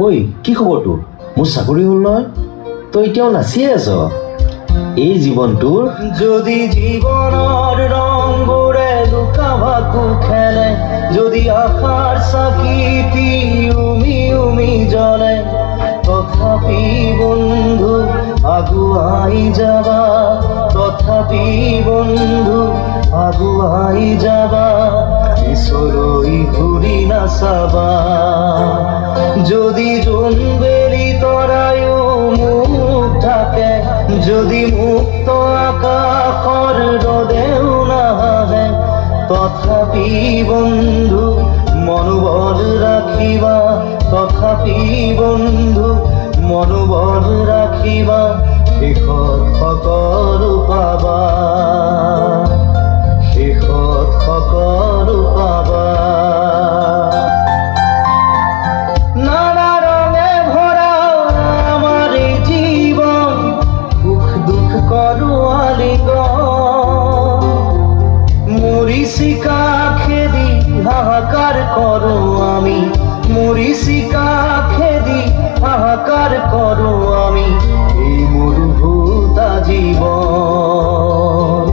ঐ কি খবৰ তোৰ? মোৰ চাকৰি হ'ল নহয়, তই এতিয়াও নাচিয়ে আছ। এই জীৱনটোৰ যদি জীবনৰ ৰংবোৰে লুকা-ভাকু খেলে, যদি আশাৰ চাকিটি উমি উমি জ্বলে, তথাপি বন্ধু আগুৱাই যাবা, তথাপি বন্ধু আগুৱাই যাবা, পিছলৈ ঘূৰি নাচাবা। যদি জোনবেলি তৰায়ো মুখ ঢাকে, যদি মুক্ত আকাশৰ ৰদেও নাহে, তথাপি বন্ধু মনোবল ৰাখিবা, তথাপি বন্ধু মনোবল ৰাখিবা, শেষত সকলো পাবা, শেষত সকলো পাবা। নানা রঙে ভরা আমার এই জীবন, সুখ দুঃখ করো আলিঙ্গন, মরিচিকা খেদি হাহাকার করো আমি, মরিচিকা খেদি হাহাকার করো আমি, এই মরুভূতা জীবন,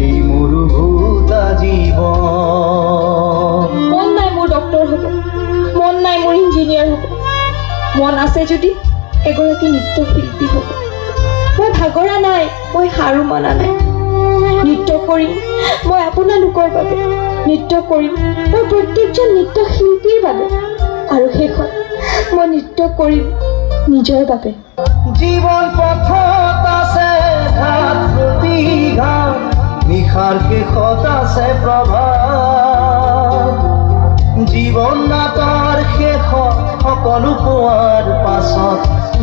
এই মরুভূতা জীবন। মন নাই মোৰ ডক্টৰ হ'ব, মন নাই মোৰ ইঞ্জিনিয়াৰ হ'ব, মন আছে যদি এগৰাকী নৃত্যশিল্পী হ'ব। মই ভাগৰা নাই, মই হাৰো মনা নাই। নৃত্য কৰিম মই আপোনালোকৰ বাবে, নৃত্য কৰিম মই প্ৰত্যেকজন নৃত্যশিল্পীৰ বাবে, আৰু শেষত মই নৃত্য কৰিম নিজৰ বাবে। জীবন পথত আছে ঘাট প্ৰতিঘাত, নিশাৰ শেষত আছে প্ৰভাত, জীৱন নাটৰ শেষত সকলো পোৱাৰ পাছত,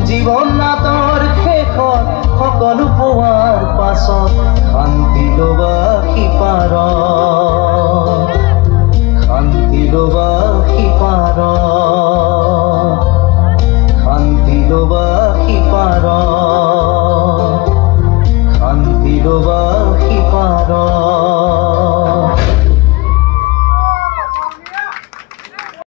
জীৱন নাটৰ শেষত সকলো পোৱাৰ পাছত, শান্তি ল'বা সিপাৰত, শান্তি ল'বা